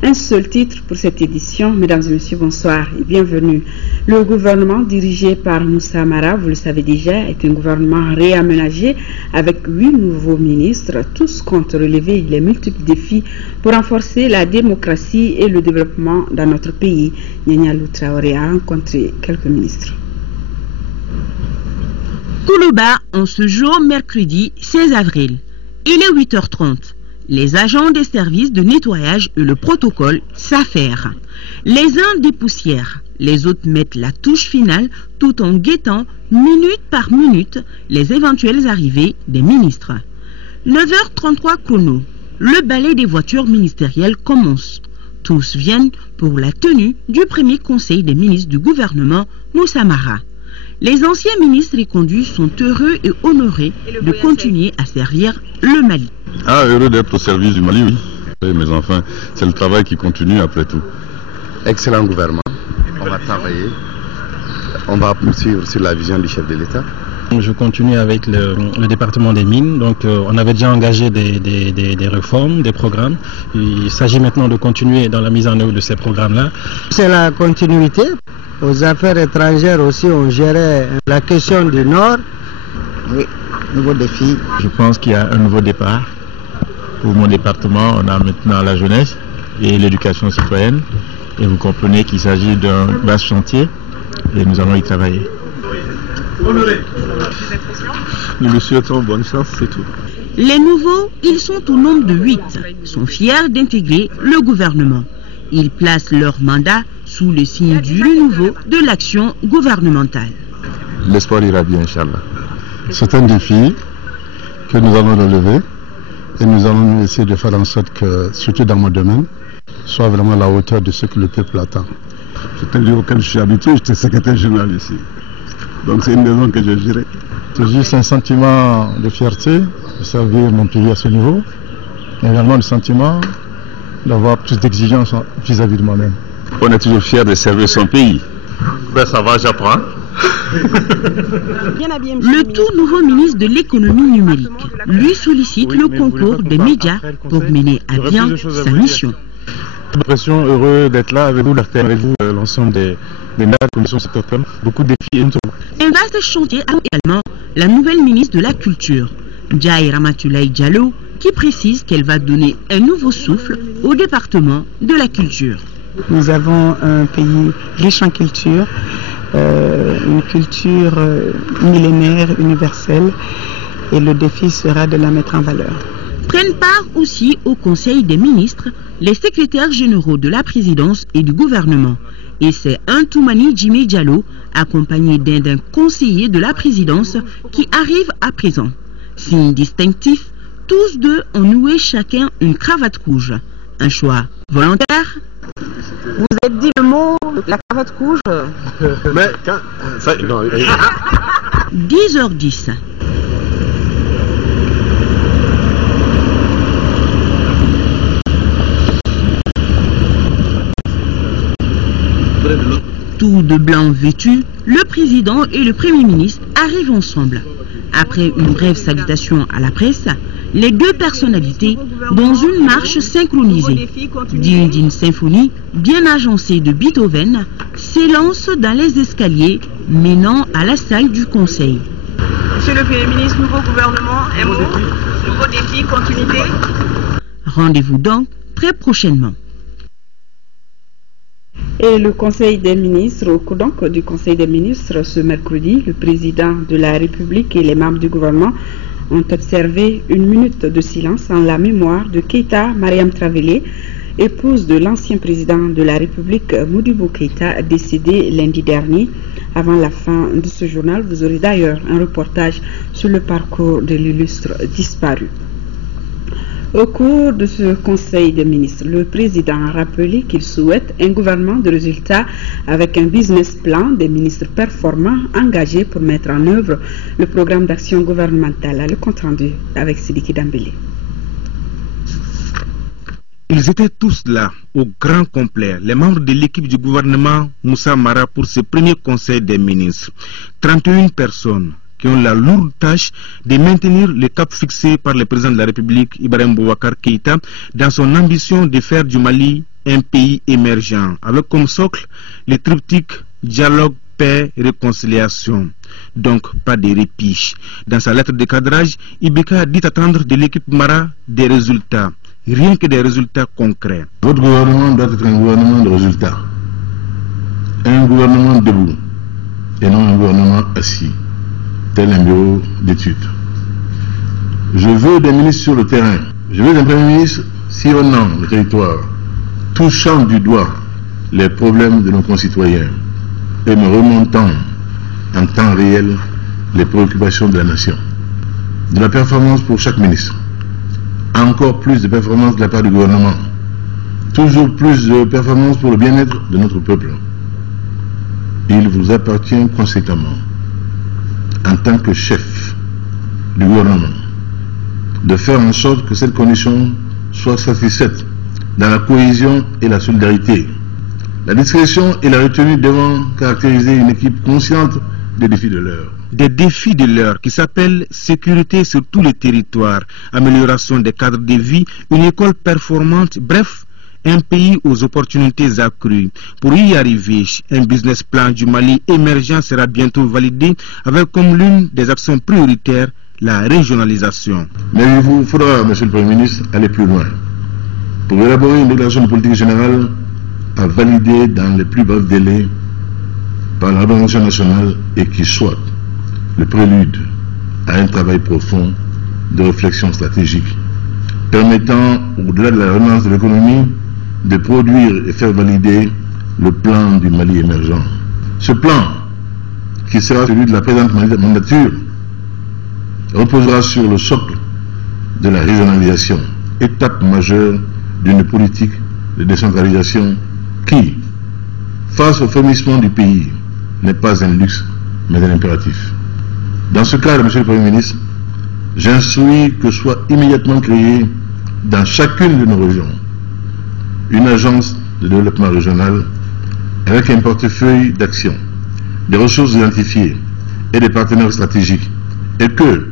Un seul titre pour cette édition. Mesdames et messieurs, bonsoir et bienvenue. Le gouvernement dirigé par Moussa Mara, vous le savez déjà, est un gouvernement réaménagé avec 8 nouveaux ministres. Tous comptent relever les multiples défis pour renforcer la démocratie et le développement dans notre pays. Nianyalou Traoré a rencontré quelques ministres. Koulouba, en ce jour, mercredi 16 avril. Il est 8h30. Les agents des services de nettoyage et le protocole s'affairent. Les uns dépoussièrent, les autres mettent la touche finale tout en guettant, minute par minute, les éventuelles arrivées des ministres. 9h33 chrono, le balai des voitures ministérielles commence. Tous viennent pour la tenue du premier conseil des ministres du gouvernement Moussa Mara. Les anciens ministres reconduits sont heureux et honorés de continuer à servir le Mali. Ah, heureux d'être au service du Mali, oui. Mais enfin, c'est le travail qui continue après tout. Excellent gouvernement. On va travailler. On va poursuivre sur la vision du chef de l'État. Je continue avec le département des mines. Donc, on avait déjà engagé des réformes, des programmes. Il s'agit maintenant de continuer dans la mise en œuvre de ces programmes-là. C'est la continuité. Aux affaires étrangères aussi, on gérait la question du Nord. Oui, nouveau défi. Je pense qu'il y a un nouveau départ. Pour mon département, on a maintenant la jeunesse et l'éducation citoyenne. Et vous comprenez qu'il s'agit d'un vaste chantier et nous allons y travailler. Honoré. Nous lui souhaitons bonne chance, c'est tout. Les nouveaux, ils sont au nombre de 8, sont fiers d'intégrer le gouvernement. Ils placent leur mandat sous le signe du renouveau de l'action gouvernementale. L'espoir ira bien, Inch'Allah. C'est un défi que nous allons relever et nous allons essayer de faire en sorte que, surtout dans mon domaine, soit vraiment à la hauteur de ce que le peuple attend. C'est un lieu auquel je suis habitué, j'étais secrétaire général ici. Donc c'est une maison que je dirais. C'est juste un sentiment de fierté de servir mon pays à ce niveau, et également le sentiment d'avoir plus d'exigences vis-à-vis de moi-même. On est toujours fier de servir son pays. Ben ça va, j'apprends. Le tout nouveau ministre de l'économie numérique lui sollicite le concours des médias pour mener à bien sa mission. J'ai l'impression heureux d'être là avec vous, l'ensemble des médias, commissions sectorielles, beaucoup de défis. Un vaste chantier a également la nouvelle ministre de la Culture, Ndiaye Ramatoulaye Diallo, qui précise qu'elle va donner un nouveau souffle au département de la culture. Nous avons un pays riche en culture, une culture millénaire, universelle, et le défi sera de la mettre en valeur. Prennent part aussi au Conseil des ministres les secrétaires généraux de la présidence et du gouvernement. Et c'est un Toumani Djimé Diallo, accompagné d'un conseiller de la présidence, qui arrive à présent. Signe distinctif, tous deux ont noué chacun une cravate rouge. Un choix volontaire. Vous avez dit le mot, la cravate rouge. Mais quand... Ça, non, 10h10. Tout de blanc vêtu, le président et le premier ministre arrivent ensemble. Après une brève salutation à la presse, les deux personnalités, dans une marche synchronisée, digne d'une symphonie bien agencée de Beethoven, s'élancent dans les escaliers menant à la salle du Conseil. Monsieur le Premier ministre, nouveau gouvernement, un mot, nouveau défi, continuité. Rendez-vous donc très prochainement. Et le Conseil des ministres, au cours donc du Conseil des ministres ce mercredi, le président de la République et les membres du gouvernement ont observé une minute de silence en la mémoire de Keïta Mariam Traoré, épouse de l'ancien président de la République Modibo Keïta, décédé lundi dernier. Avant la fin de ce journal, vous aurez d'ailleurs un reportage sur le parcours de l'illustre disparu. Au cours de ce Conseil des ministres, le président a rappelé qu'il souhaite un gouvernement de résultats avec un business plan des ministres performants engagés pour mettre en œuvre le programme d'action gouvernementale. Le compte rendu avec Sidiki Dambélé. Ils étaient tous là, au grand complet, les membres de l'équipe du gouvernement Moussa Mara pour ce premier Conseil des ministres. 31 personnes qui ont la lourde tâche de maintenir le cap fixé par le président de la République, Ibrahim Boubacar Keïta, dans son ambition de faire du Mali un pays émergent, avec comme socle les triptyques dialogue, paix, réconciliation. Donc pas de répit. Dans sa lettre de cadrage, Ibeka dit attendre de l'équipe Mara des résultats, rien que des résultats concrets. Votre gouvernement doit être un gouvernement de résultats, un gouvernement debout et non un gouvernement assis, tel un bureau d'études. Je veux des ministres sur le terrain, je veux un premier ministre sillonnant le territoire, touchant du doigt les problèmes de nos concitoyens et me remontant en temps réel les préoccupations de la nation. De la performance pour chaque ministre, encore plus de performance de la part du gouvernement, toujours plus de performance pour le bien-être de notre peuple. Il vous appartient conséquemment, en tant que chef du gouvernement, de faire en sorte que cette condition soit satisfaite dans la cohésion et la solidarité. La discrétion et la retenue devront caractériser une équipe consciente des défis de l'heure. Des défis de l'heure qui s'appellent sécurité sur tous les territoires, amélioration des cadres de vie, une école performante, bref, un pays aux opportunités accrues. Pour y arriver, un business plan du Mali émergent sera bientôt validé avec comme l'une des actions prioritaires la régionalisation. Mais il vous faudra, Monsieur le Premier ministre, aller plus loin. Pour élaborer une déclaration de politique générale à valider dans les plus brefs délais par la représentation nationale et qui soit le prélude à un travail profond de réflexion stratégique permettant, au-delà de la relance de l'économie, de produire et faire valider le plan du Mali émergent. Ce plan, qui sera celui de la présente mandature, reposera sur le socle de la régionalisation, étape majeure d'une politique de décentralisation qui, face au frémissement du pays, n'est pas un luxe, mais un impératif. Dans ce cadre, Monsieur le Premier ministre, j'instruis que soit immédiatement créée dans chacune de nos régions une agence de développement régional avec un portefeuille d'action, des ressources identifiées et des partenaires stratégiques, et que,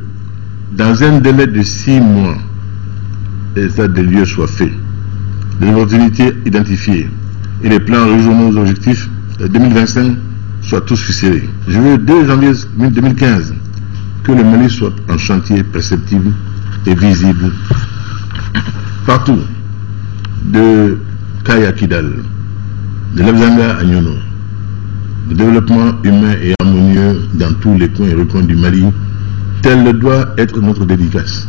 dans un délai de 6 mois, l'état des lieux soit fait, les opportunités identifiées et les plans régionaux objectifs 2025 soient tous ficelés. Je veux, dès janvier 2015, que le Mali soit en chantier perceptible et visible partout, de Kaya Kidal, de Labzanga à Nyono, de développement humain et harmonieux dans tous les coins et recoins du Mali, tel doit être notre dédicace.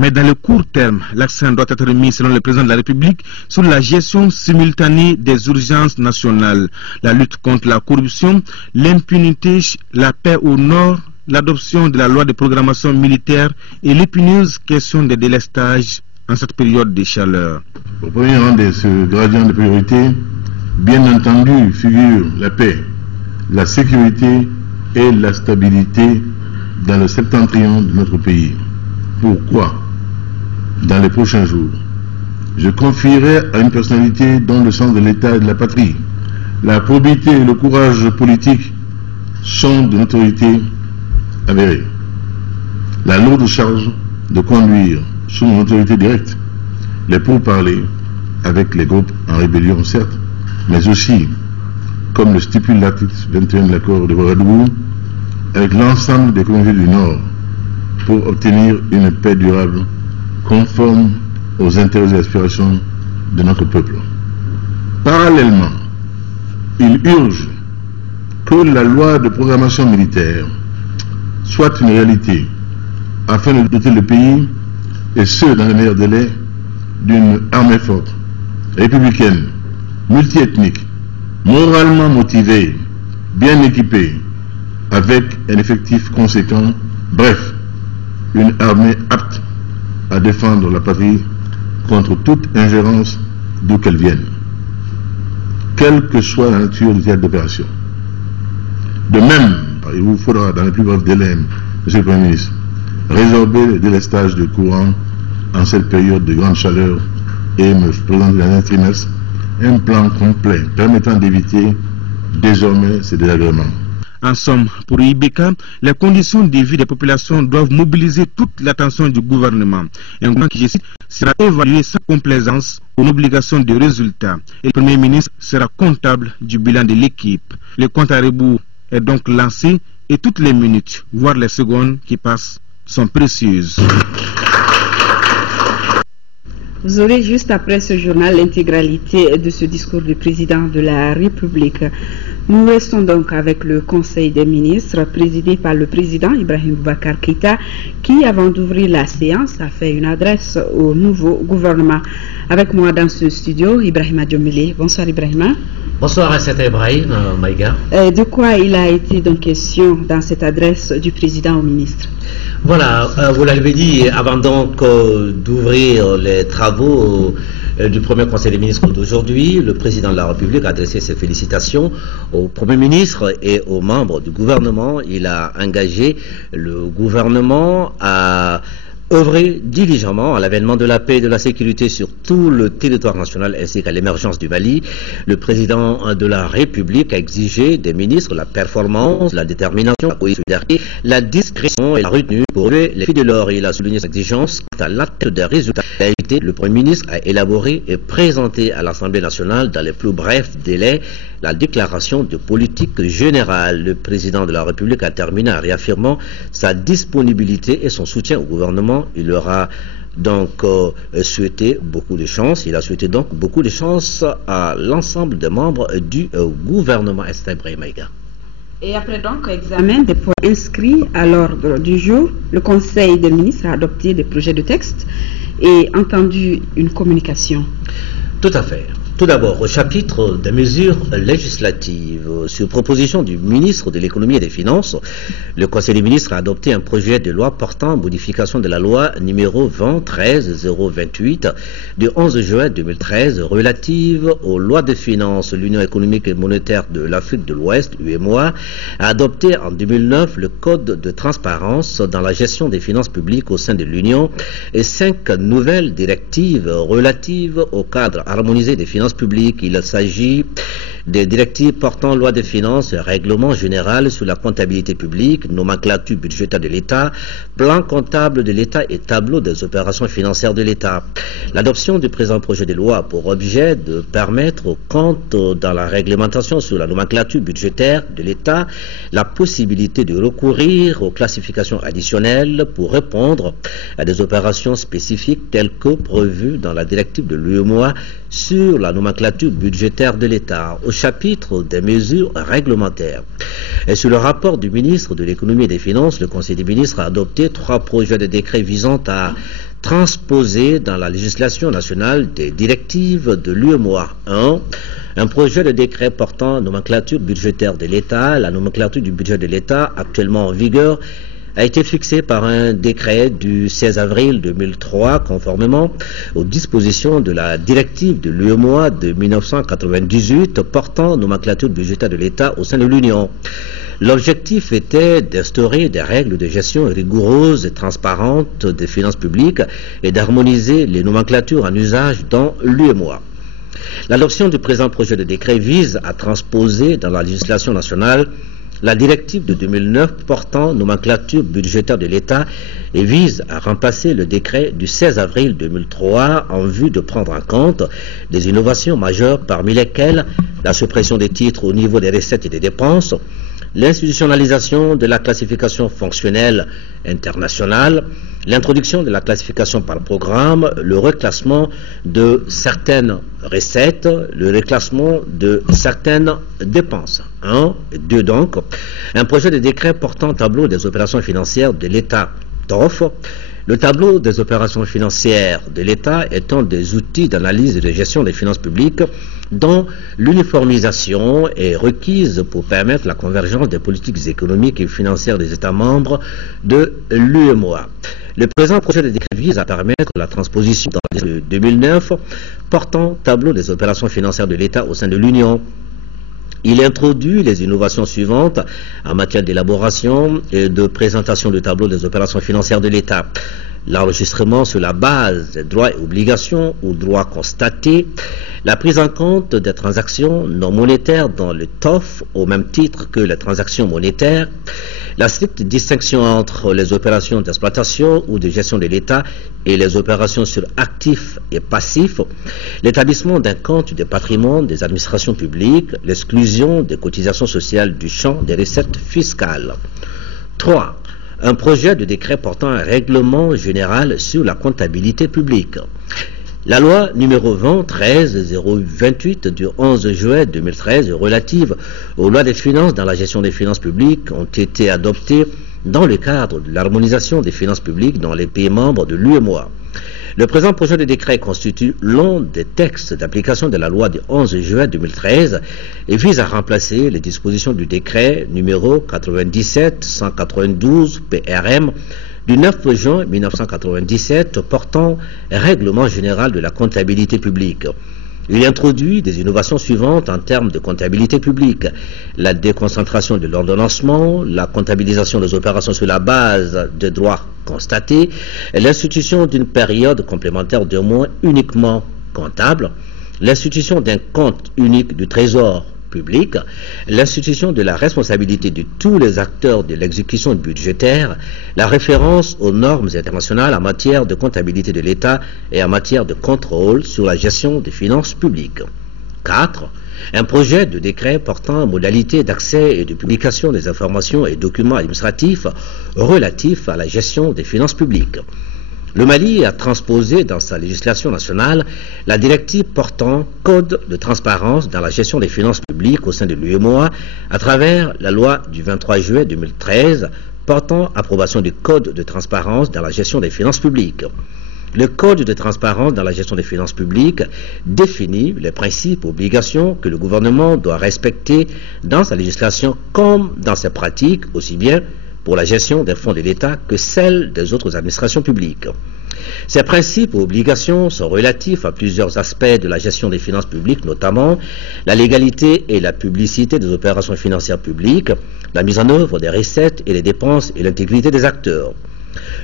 Mais dans le court terme, l'accent doit être mis, selon le président de la République, sur la gestion simultanée des urgences nationales, la lutte contre la corruption, l'impunité, la paix au nord, l'adoption de la loi de programmation militaire et l'épineuse question des délestages en cette période de chaleur. Au premier rang de ce gradient de priorité, bien entendu, figure la paix, la sécurité et la stabilité dans le septentrion de notre pays. Pourquoi, dans les prochains jours, je confierai à une personnalité dont le sens de l'État et de la patrie, la probité et le courage politique sont d'une autorité avérée, la lourde charge de conduire sous mon autorité directe les pourparlers avec les groupes en rébellion, certes, mais aussi, comme le stipule l'article 21 de l'accord de Ouagadougou, avec l'ensemble des communautés du Nord pour obtenir une paix durable conforme aux intérêts et aspirations de notre peuple. Parallèlement, il urge que la loi de programmation militaire soit une réalité afin de doter le pays, et ce dans les meilleurs délais, d'une armée forte, républicaine, multiethnique, moralement motivée, bien équipée, avec un effectif conséquent, bref, une armée apte à défendre la patrie contre toute ingérence d'où qu'elle vienne, quelle que soit la nature du théâtre d'opération. De même, il vous faudra, dans les plus brefs délais, Monsieur le Premier ministre, résorber le délestage de courant en cette période de grande chaleur et me présenter dans un trimestre un plan complet permettant d'éviter désormais ces désagréments. En somme, pour Ibeka, les conditions de vie des populations doivent mobiliser toute l'attention du gouvernement. Un gouvernement qui, je cite, sera évalué sans complaisance aux obligations de résultats. Et le Premier ministre sera comptable du bilan de l'équipe. Le compte à rebours est donc lancé et toutes les minutes, voire les secondes qui passent, sont précieuses. Vous aurez juste après ce journal l'intégralité de ce discours du président de la République. Nous restons donc avec le Conseil des ministres présidé par le président Ibrahim Boubacar Keïta qui, avant d'ouvrir la séance, a fait une adresse au nouveau gouvernement. Avec moi dans ce studio, Ibrahima Diomile. Bonsoir Ibrahima. Bonsoir, c'est Ibrahim Maïga. De quoi il a été donc question dans cette adresse du président au ministre? Voilà, vous l'avez dit, avant donc d'ouvrir les travaux du premier conseil des ministres d'aujourd'hui, le président de la République a adressé ses félicitations au Premier ministre et aux membres du gouvernement. Il a engagé le gouvernement à œuvrer diligemment à l'avènement de la paix et de la sécurité sur tout le territoire national ainsi qu'à l'émergence du Mali. Le président de la République a exigé des ministres la performance, la détermination, la solidarité, la discrétion et la retenue pour relever les filets de l'or. Il a souligné cette exigence quant à l'acte des résultats. Le Premier ministre a élaboré et présenté à l'Assemblée nationale dans les plus brefs délais la déclaration de politique générale. Le président de la République a terminé en réaffirmant sa disponibilité et son soutien au gouvernement. Il aura donc souhaité beaucoup de chance. Il a souhaité donc beaucoup de chance à l'ensemble des membres du gouvernement. Et après donc examen des points inscrits à l'ordre du jour, le Conseil des ministres a adopté des projets de texte et entendu une communication. Tout à fait. Tout d'abord, au chapitre des mesures législatives, sur proposition du ministre de l'économie et des finances, le Conseil des ministres a adopté un projet de loi portant modification de la loi numéro 2013-028 du 11 juin 2013 relative aux lois de finances. L'Union économique et monétaire de l'Afrique de l'Ouest, UEMOA, a adopté en 2009 le Code de transparence dans la gestion des finances publiques au sein de l'Union et 5 nouvelles directives relatives au cadre harmonisé des finances publiques. Il s'agit des directives portant loi de finances, règlement général sur la comptabilité publique, nomenclature budgétaire de l'État, plan comptable de l'État et tableau des opérations financières de l'État. L'adoption du présent projet de loi a pour objet de permettre aux comptes dans la réglementation sur la nomenclature budgétaire de l'État la possibilité de recourir aux classifications additionnelles pour répondre à des opérations spécifiques telles que prévues dans la directive de l'UEMOA sur la nomenclature budgétaire de l'État. Au chapitre des mesures réglementaires et sur le rapport du ministre de l'économie et des finances, le Conseil des ministres a adopté 3 projets de décret visant à transposer dans la législation nationale des directives de l'UEMOA. Un projet de décret portant nomenclature budgétaire de l'État. La nomenclature du budget de l'État actuellement en vigueur a été fixé par un décret du 16 avril 2003 conformément aux dispositions de la directive de l'UEMOA de 1998 portant nomenclature budgétaire de l'État au sein de l'Union. L'objectif était d'instaurer des règles de gestion rigoureuses et transparentes des finances publiques et d'harmoniser les nomenclatures en usage dans l'UEMOA. L'adoption du présent projet de décret vise à transposer dans la législation nationale la directive de 2009 portant nomenclature budgétaire de l'État et vise à remplacer le décret du 16 avril 2003 en vue de prendre en compte des innovations majeures parmi lesquelles la suppression des titres au niveau des recettes et des dépenses, l'institutionnalisation de la classification fonctionnelle internationale, l'introduction de la classification par programme, le reclassement de certaines recettes, le reclassement de certaines dépenses. 2 donc, un projet de décret portant tableau des opérations financières de l'État (TOF). Le tableau des opérations financières de l'État étant des outils d'analyse et de gestion des finances publiques dont l'uniformisation est requise pour permettre la convergence des politiques économiques et financières des États membres de l'UEMOA. Le présent projet de décret vise à permettre la transposition dans la loi de 2009 portant tableau des opérations financières de l'État au sein de l'Union. Il introduit les innovations suivantes en matière d'élaboration et de présentation du tableau des opérations financières de l'État. l'enregistrement sur la base des droits et obligations ou droits constatés, la prise en compte des transactions non monétaires dans le TOF au même titre que les transactions monétaires, la stricte distinction entre les opérations d'exploitation ou de gestion de l'État et les opérations sur actifs et passifs, l'établissement d'un compte de patrimoine des administrations publiques, l'exclusion des cotisations sociales du champ des recettes fiscales. 3. Un projet de décret portant un règlement général sur la comptabilité publique. La loi numéro 2013-028 du 11 juillet 2013 relative aux lois des finances dans la gestion des finances publiques ont été adoptées dans le cadre de l'harmonisation des finances publiques dans les pays membres de l'UEMOA. Le présent projet de décret constitue l'un des textes d'application de la loi du 11 juin 2013 et vise à remplacer les dispositions du décret numéro 97-192 PRM du 9 juin 1997 portant règlement général de la comptabilité publique. Il introduit des innovations suivantes en termes de comptabilité publique: la déconcentration de l'ordonnancement, la comptabilisation des opérations sur la base des droits constatés, l'institution d'une période complémentaire de mois uniquement comptable, l'institution d'un compte unique du trésor public, l'institution de la responsabilité de tous les acteurs de l'exécution budgétaire, la référence aux normes internationales en matière de comptabilité de l'État et en matière de contrôle sur la gestion des finances publiques. 4. Un projet de décret portant modalités d'accès et de publication des informations et documents administratifs relatifs à la gestion des finances publiques. Le Mali a transposé dans sa législation nationale la directive portant code de transparence dans la gestion des finances publiques au sein de l'UEMOA à travers la loi du 23 juillet 2013 portant approbation du code de transparence dans la gestion des finances publiques. Le code de transparence dans la gestion des finances publiques définit les principes et obligations que le gouvernement doit respecter dans sa législation comme dans ses pratiques, aussi bien pour la gestion des fonds de l'État que celle des autres administrations publiques. Ces principes et obligations sont relatifs à plusieurs aspects de la gestion des finances publiques, notamment la légalité et la publicité des opérations financières publiques, la mise en œuvre des recettes et les dépenses et l'intégrité des acteurs.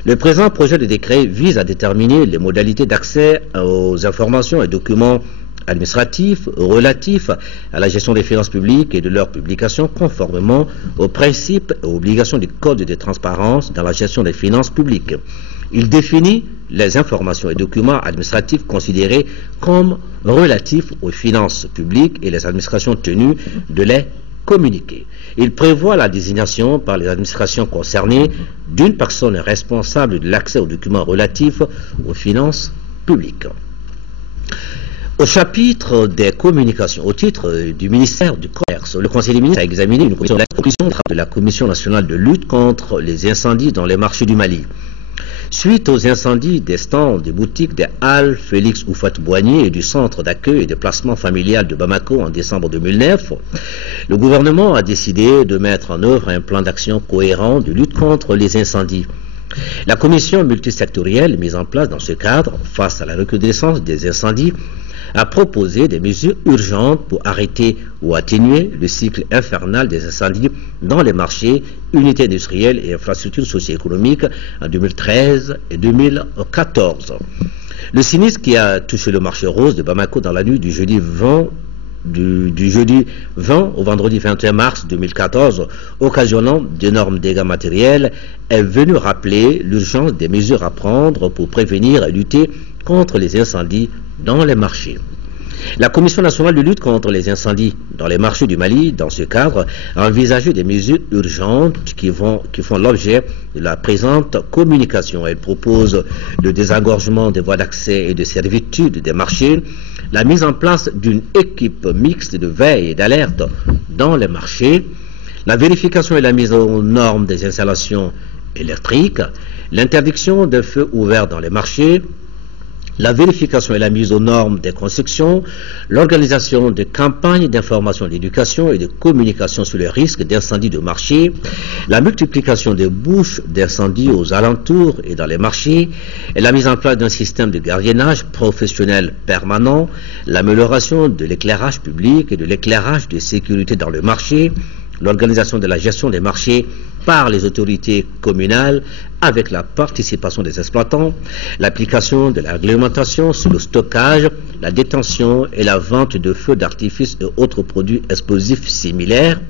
Le présent projet de décret vise à déterminer les modalités d'accès aux informations et documents administratifs relatifs à la gestion des finances publiques et de leur publication conformément aux principes et aux obligations du Code de transparence dans la gestion des finances publiques. Il définit les informations et documents administratifs considérés comme relatifs aux finances publiques et les administrations tenues de les communiquer. Il prévoit la désignation par les administrations concernées d'une personne responsable de l'accès aux documents relatifs aux finances publiques. Au chapitre des communications, au titre du ministère du Commerce, le Conseil des ministres a examiné une conclusion de la Commission nationale de lutte contre les incendies dans les marchés du Mali. Suite aux incendies des stands des boutiques des Halles Félix Houphouët-Boigny et du centre d'accueil et de placement familial de Bamako en décembre 2009, le gouvernement a décidé de mettre en œuvre un plan d'action cohérent de lutte contre les incendies. La commission multisectorielle mise en place dans ce cadre, face à la recrudescence des incendies, a proposé des mesures urgentes pour arrêter ou atténuer le cycle infernal des incendies dans les marchés, unités industrielles et infrastructures socio-économiques en 2013 et 2014. Le sinistre qui a touché le marché rose de Bamako dans la nuit du jeudi 20 au vendredi 21 mars 2014, occasionnant d'énormes dégâts matériels, est venu rappeler l'urgence des mesures à prendre pour prévenir et lutter contre les incendies dans les marchés. La Commission nationale de lutte contre les incendies dans les marchés du Mali, dans ce cadre, a envisagé des mesures urgentes qui font l'objet de la présente communication. Elle propose le désengorgement des voies d'accès et de servitude des marchés, la mise en place d'une équipe mixte de veille et d'alerte dans les marchés, la vérification et la mise aux normes des installations électriques, l'interdiction des feux ouverts dans les marchés, la vérification et la mise aux normes des constructions, l'organisation de campagnes d'information, d'éducation et de communication sur les risques d'incendie de marché, la multiplication des bouches d'incendie aux alentours et dans les marchés, et la mise en place d'un système de gardiennage professionnel permanent, l'amélioration de l'éclairage public et de l'éclairage de sécurité dans le marché, l'organisation de la gestion des marchés par les autorités communales avec la participation des exploitants, l'application de la réglementation sur le stockage, la détention et la vente de feux d'artifice et autres produits explosifs similaires,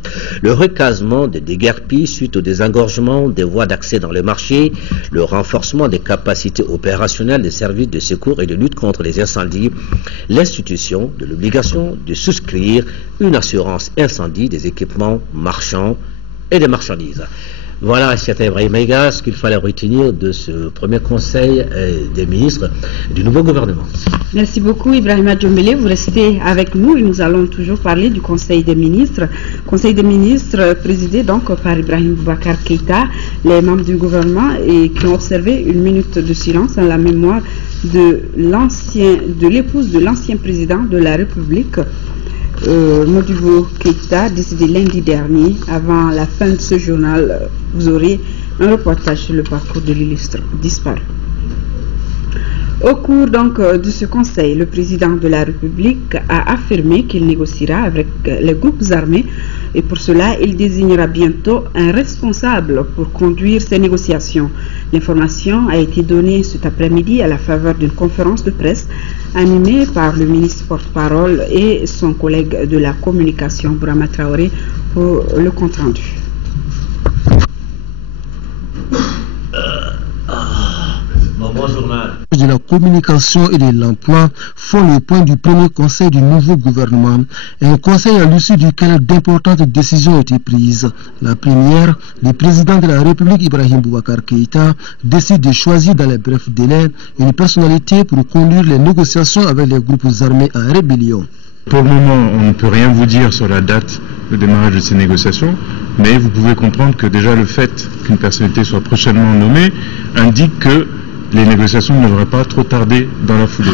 le recasement des déguerpis suite au désengorgement des voies d'accès dans le marché, le renforcement des capacités opérationnelles des services de secours et de lutte contre les incendies, l'institution de l'obligation de souscrire une assurance incendie des équipements marchands et des marchandises. Voilà, certain Ibrahim Maïga, ce qu'il fallait retenir de ce premier conseil des ministres du nouveau gouvernement. Merci beaucoup Ibrahima Djombele. Vous restez avec nous et nous allons toujours parler du conseil des ministres. Conseil des ministres présidé donc par Ibrahim Boubacar Keïta, les membres du gouvernement et qui ont observé une minute de silence en la mémoire de l'épouse de l'ancien président de la République. Modibo Keïta, décédé lundi dernier. Avant la fin de ce journal, vous aurez un reportage sur le parcours de l'illustre disparu. Au cours donc de ce conseil, le président de la République a affirmé qu'il négociera avec les groupes armés et pour cela, il désignera bientôt un responsable pour conduire ces négociations. L'information a été donnée cet après-midi à la faveur d'une conférence de presse animée par le ministre porte-parole et son collègue de la communication, Brahma Traoré, pour le compte-rendu. De la communication et de l'emploi font le point du premier conseil du nouveau gouvernement, un conseil à l'issue duquel d'importantes décisions ont été prises. La première, le président de la République Ibrahim Boubacar Keïta décide de choisir dans les brefs délais une personnalité pour conduire les négociations avec les groupes armés en rébellion. Pour le moment, on ne peut rien vous dire sur la date de démarrage de ces négociations, mais vous pouvez comprendre que déjà le fait qu'une personnalité soit prochainement nommée indique que les négociations ne devraient pas trop tarder dans la foulée.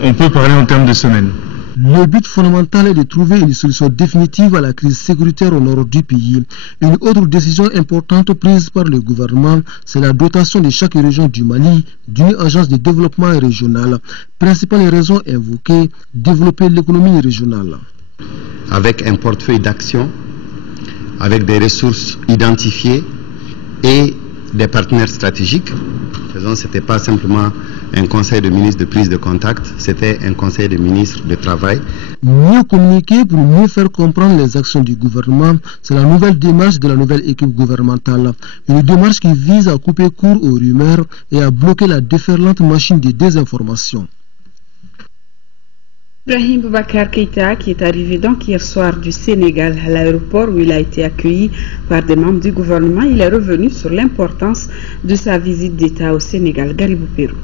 On peut parler en termes de semaines. Le but fondamental est de trouver une solution définitive à la crise sécuritaire au nord du pays. Une autre décision importante prise par le gouvernement, c'est la dotation de chaque région du Mali d'une agence de développement régional. Principale raison invoquée, développer l'économie régionale. Avec un portefeuille d'action, avec des ressources identifiées et des partenaires stratégiques. Ce n'était pas simplement un conseil de ministres de prise de contact, c'était un conseil de ministres de travail. Mieux communiquer pour mieux faire comprendre les actions du gouvernement, c'est la nouvelle démarche de la nouvelle équipe gouvernementale. Une démarche qui vise à couper court aux rumeurs et à bloquer la déferlante machine de désinformation. Ibrahim Boubacar Keïta, qui est arrivé donc hier soir du Sénégal à l'aéroport où il a été accueilli par des membres du gouvernement, il est revenu sur l'importance de sa visite d'État au Sénégal. Garibou Pérou.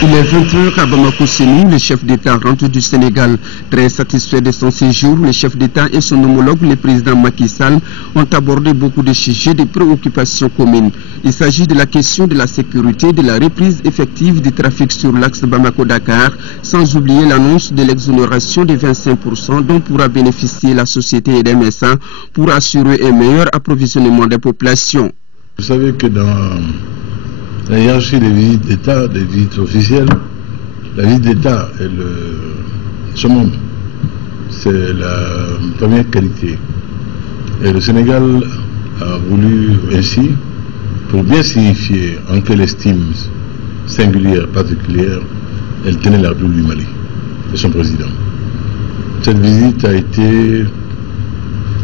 Il est 20h à Bamako-Sénou, le chef d'État rentre du Sénégal. Très satisfait de son séjour, le chef d'État et son homologue, le président Macky Sall, ont abordé beaucoup de sujets de préoccupations communes. Il s'agit de la question de la sécurité, de la reprise effective du trafic sur l'axe Bamako-Dakar, sans oublier l'annonce de l'exonération de 25% dont pourra bénéficier la société RMSA pour assurer un meilleur approvisionnement des populations. Vous savez que dans la hiérarchie des visites d'État, des visites officielles, la visite d'État est le summum. C'est la première qualité. Et le Sénégal a voulu ainsi, pour bien signifier en quelle estime singulière, particulière, elle tenait la République du Mali et son président. Cette visite a été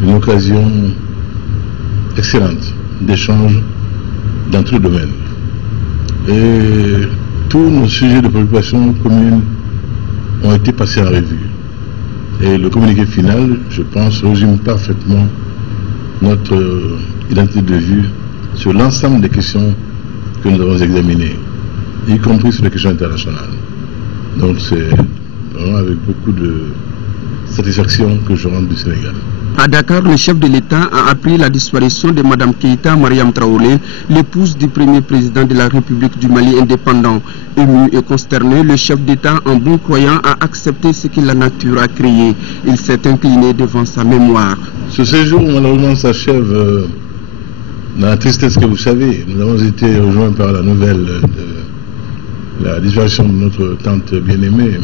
une occasion excellente d'échange dans tous les domaines. Et tous nos sujets de préoccupation communes ont été passés en revue. Et le communiqué final, je pense, résume parfaitement notre identité de vue sur l'ensemble des questions que nous avons examinées, y compris sur les questions internationales. Donc c'est vraiment avec beaucoup de satisfaction que je rentre du Sénégal. À Dakar, le chef de l'État a appris la disparition de Mme Keïta Mariam Traoré, l'épouse du premier président de la République du Mali indépendant. Ému et consterné, le chef d'État, en bon croyant, a accepté ce que la nature a créé. Il s'est incliné devant sa mémoire. Ce séjour, malheureusement, s'achève dans la tristesse que vous savez. Nous avons été rejoints par la nouvelle de la disparition de notre tante bien-aimée,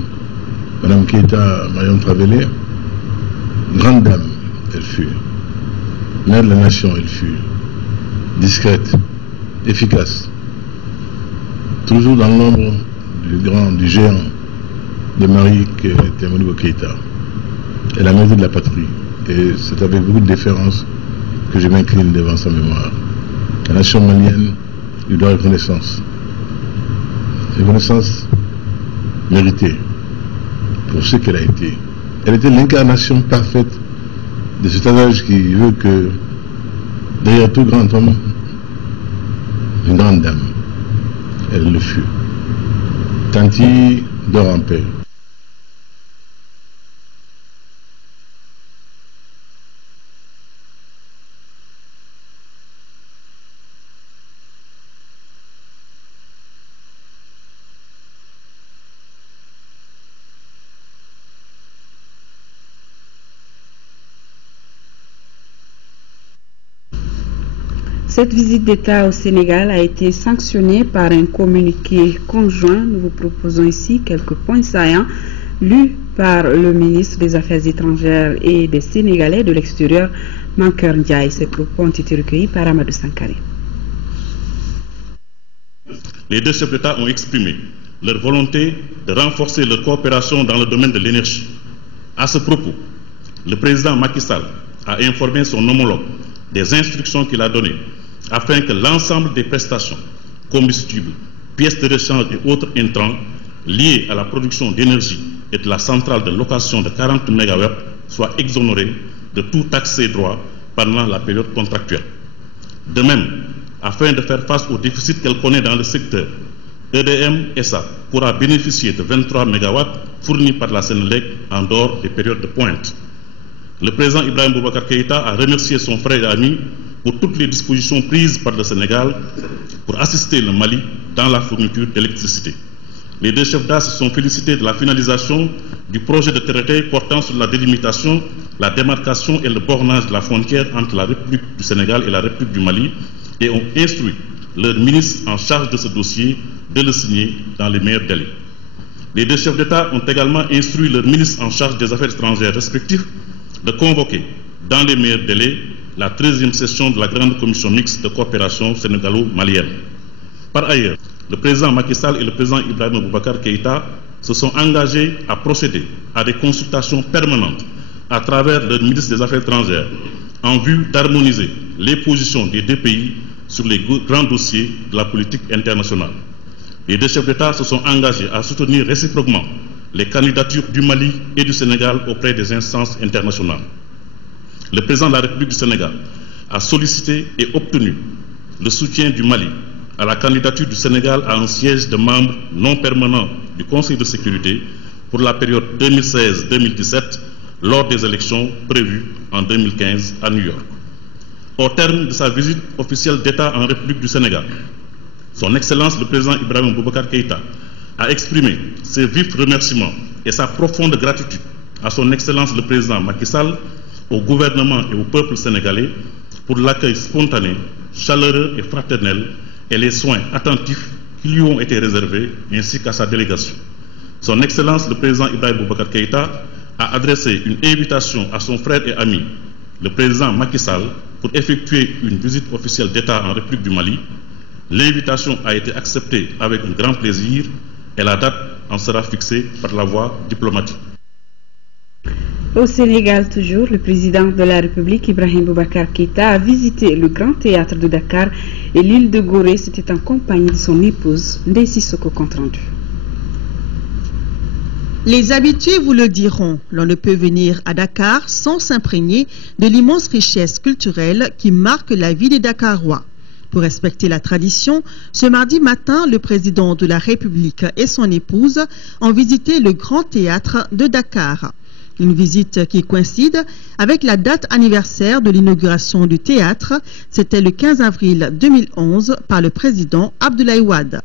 Mme Keïta Mariam Traoré, grande dame. Elle fut. mère de la nation, elle fut discrète, efficace, toujours dans l'ombre du géant de Marie qui était Modibo Keïta. Elle a mérité de la patrie et c'est avec beaucoup de déférence que je m'incline devant sa mémoire. La nation malienne lui doit reconnaissance. Reconnaissance méritée pour ce qu'elle a été. Elle était l'incarnation parfaite de cet adage qui veut que derrière tout grand homme, une grande dame. Elle le fut. Tanti dort en paix. Cette visite d'État au Sénégal a été sanctionnée par un communiqué conjoint. Nous vous proposons ici quelques points saillants lus par le ministre des Affaires étrangères et des Sénégalais de l'extérieur, Mankeur Ndiaye. Ces propos ont été recueillis par Amadou Sankare. Les deux chefs d'État ont exprimé leur volonté de renforcer leur coopération dans le domaine de l'énergie. À ce propos, le président Macky Sall a informé son homologue des instructions qu'il a données afin que l'ensemble des prestations, combustibles, pièces de rechange et autres intrants liés à la production d'énergie et de la centrale de location de 40 MW soient exonérés de tout accès droit pendant la période contractuelle. De même, afin de faire face au déficit qu'elle connaît dans le secteur, EDM SA pourra bénéficier de 23 MW fournis par la Sénélec en dehors des périodes de pointe. Le président Ibrahim Boubacar Keïta a remercié son frère et ami pour toutes les dispositions prises par le Sénégal pour assister le Mali dans la fourniture d'électricité. Les deux chefs d'État se sont félicités de la finalisation du projet de traité portant sur la délimitation, la démarcation et le bornage de la frontière entre la République du Sénégal et la République du Mali et ont instruit leur ministre en charge de ce dossier de le signer dans les meilleurs délais. Les deux chefs d'État ont également instruit leur ministre en charge des Affaires étrangères respectifs de convoquer dans les meilleurs délais la 13e session de la Grande Commission mixte de coopération sénégalo-malienne. Par ailleurs, le président Macky Sall et le président Ibrahim Boubacar Keïta se sont engagés à procéder à des consultations permanentes à travers le ministre des Affaires étrangères en vue d'harmoniser les positions des deux pays sur les grands dossiers de la politique internationale. Les deux chefs d'État se sont engagés à soutenir réciproquement les candidatures du Mali et du Sénégal auprès des instances internationales. Le président de la République du Sénégal a sollicité et obtenu le soutien du Mali à la candidature du Sénégal à un siège de membre non permanent du Conseil de sécurité pour la période 2016-2017 lors des élections prévues en 2015 à New York. Au terme de sa visite officielle d'État en République du Sénégal, son Excellence le président Ibrahim Boubacar Keïta a exprimé ses vifs remerciements et sa profonde gratitude à son Excellence le président Macky Sall, au gouvernement et au peuple sénégalais pour l'accueil spontané, chaleureux et fraternel et les soins attentifs qui lui ont été réservés ainsi qu'à sa délégation. Son Excellence le président Ibrahim Boubacar Keïta a adressé une invitation à son frère et ami, le président Macky Sall, pour effectuer une visite officielle d'État en République du Mali. L'invitation a été acceptée avec un grand plaisir et la date en sera fixée par la voie diplomatique. Au Sénégal toujours, le président de la République, Ibrahim Boubacar Keïta, a visité le Grand Théâtre de Dakar et l'île de Gorée. C'était en compagnie de son épouse, Ndeye Sissoko, compte rendu. Les habitués vous le diront, l'on ne peut venir à Dakar sans s'imprégner de l'immense richesse culturelle qui marque la vie des Dakarois. Pour respecter la tradition, ce mardi matin, le président de la République et son épouse ont visité le Grand Théâtre de Dakar. Une visite qui coïncide avec la date anniversaire de l'inauguration du théâtre. C'était le 15 avril 2011 par le président Abdoulaye Wade.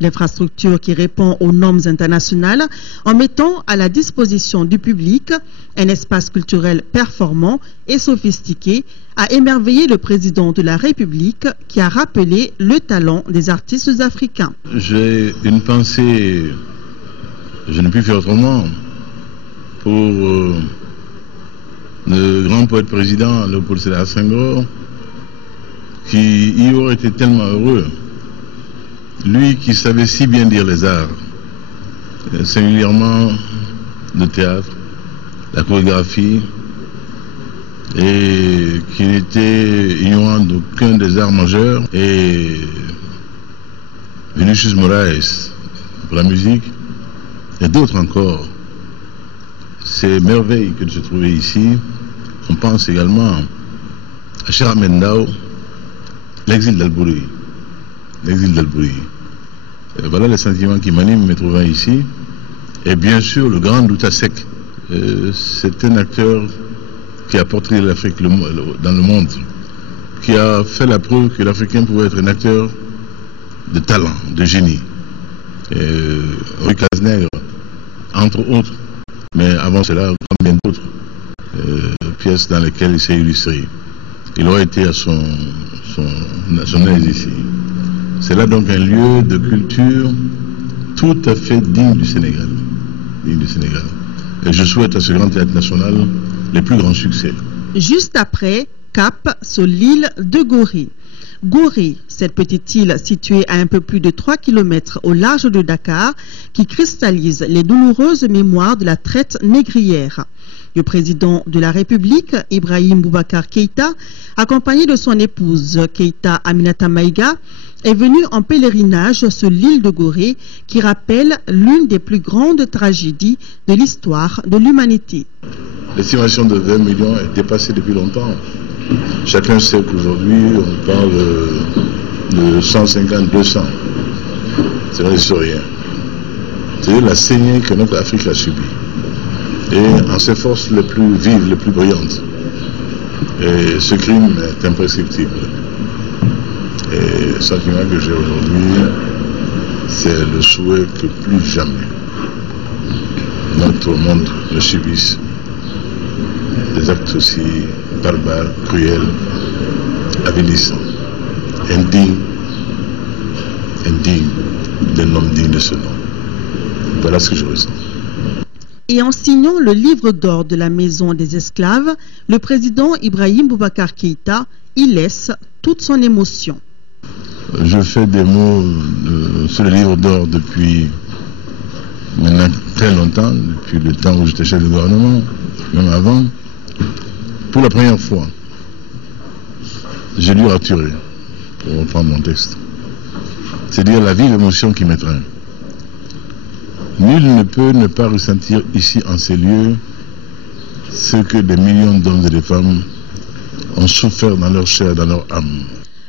L'infrastructure qui répond aux normes internationales en mettant à la disposition du public un espace culturel performant et sophistiqué a émerveillé le président de la République qui a rappelé le talent des artistes africains. J'ai une pensée, je ne puis faire autrement, pour le grand poète président Léopold Sédar Senghor, qui y aurait été tellement heureux, lui qui savait si bien dire les arts, singulièrement le théâtre, la chorégraphie, et qui n'était ignorant d'aucun des arts majeurs, et Vinicius Moraes pour la musique, et d'autres encore. Ces merveilles que je trouvais ici, on pense également à Chera Mendao, l'exil d'Albouri. L'exil d'Albouri. Voilà les sentiments qui m'animent me trouvant ici. Et bien sûr, le grand Douta Seck. C'est un acteur qui a porté l'Afrique dans le monde, qui a fait la preuve que l'Africain pouvait être un acteur de talent, de génie. Rue Cazenègre, entre autres, mais avant cela, combien d'autres pièces dans lesquelles il s'est illustré. Il aurait été à son aise ici. C'est là donc un lieu de culture tout à fait digne du Sénégal. Digne du Sénégal. Et je souhaite à ce grand théâtre national les plus grands succès. Juste après, cap sur l'île de Gorée. Gorée, cette petite île située à un peu plus de 3 km au large de Dakar, qui cristallise les douloureuses mémoires de la traite négrière. Le président de la République, Ibrahim Boubacar Keïta, accompagné de son épouse Keïta Aminata Maïga, est venu en pèlerinage sur l'île de Gorée, qui rappelle l'une des plus grandes tragédies de l'histoire de l'humanité. L'estimation de 20 millions est dépassée depuis longtemps. Chacun sait qu'aujourd'hui, on parle de 150, 200. C'est vrai, c'est rien. C'est la saignée que notre Afrique a subie. Et en ses forces les plus vives, les plus brillantes. Et ce crime est imprescriptible. Et le sentiment que j'ai aujourd'hui, c'est le souhait que plus jamais notre monde ne subisse des actes aussi barbares, cruels, avilissants, indignes d'un homme digne de ce nom. Voilà ce que je ressens. Et en signant le livre d'or de la maison des esclaves, le président Ibrahim Boubacar Keïta y laisse toute son émotion. Je fais des mots sur le livre d'or depuis maintenant très longtemps, depuis le temps où j'étais chef de gouvernement, même avant. Pour la première fois, j'ai lu Raturé, pour reprendre mon texte. C'est dire la vive émotion qui m'étreint. Nul ne peut ne pas ressentir ici en ces lieux ce que des millions d'hommes et de femmes ont souffert dans leur chair, dans leur âme.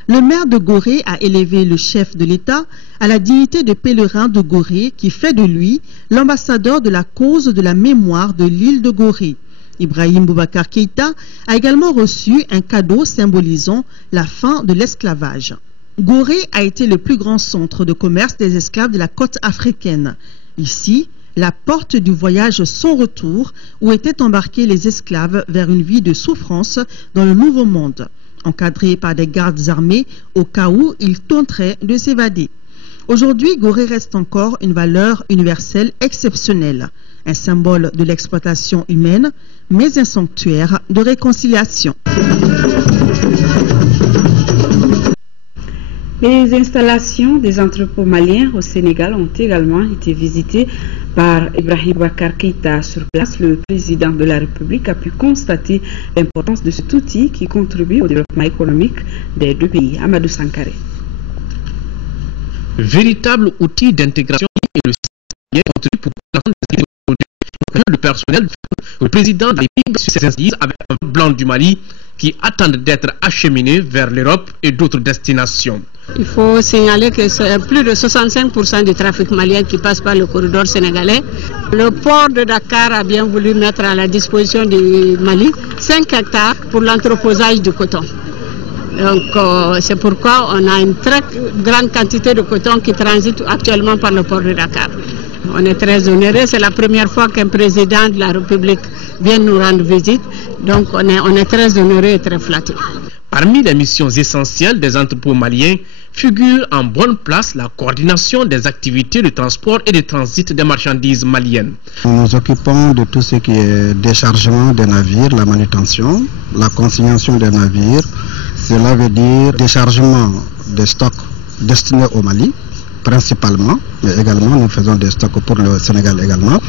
Le maire de Gorée a élevé le chef de l'État à la dignité de pèlerin de Gorée, qui fait de lui l'ambassadeur de la cause de la mémoire de l'île de Gorée. Ibrahim Boubacar Keïta a également reçu un cadeau symbolisant la fin de l'esclavage. Gorée a été le plus grand centre de commerce des esclaves de la côte africaine. Ici, la porte du voyage sans retour, où étaient embarqués les esclaves vers une vie de souffrance dans le Nouveau Monde, encadrés par des gardes armés au cas où ils tenteraient de s'évader. Aujourd'hui, Gorée reste encore une valeur universelle exceptionnelle, un symbole de l'exploitation humaine, mais un sanctuaire de réconciliation. Les installations des entrepôts maliens au Sénégal ont également été visitées par Ibrahim Boubacar Keïta. Sur place, le président de la République a pu constater l'importance de cet outil qui contribue au développement économique des deux pays. Amadou Sankaré. Véritable outil d'intégration et le contribue pour le personnel. Le président de la République sur ses indices avec un blanc du Mali qui attendent d'être acheminés vers l'Europe et d'autres destinations. Il faut signaler que c'est plus de 65% du trafic malien qui passe par le corridor sénégalais. Le port de Dakar a bien voulu mettre à la disposition du Mali 5 hectares pour l'entreposage du coton. Donc c'est pourquoi on a une très grande quantité de coton qui transite actuellement par le port de Dakar. On est très honorés, c'est la première fois qu'un président de la République vient nous rendre visite, donc on est très honorés et très flattés. Parmi les missions essentielles des entrepôts maliens figure en bonne place la coordination des activités de transport et de transit des marchandises maliennes. Nous nous occupons de tout ce qui est déchargement des navires, la manutention, la consignation des navires. Cela veut dire déchargement des stocks destinés au Mali, principalement, mais également nous faisons des stocks pour le Sénégal également.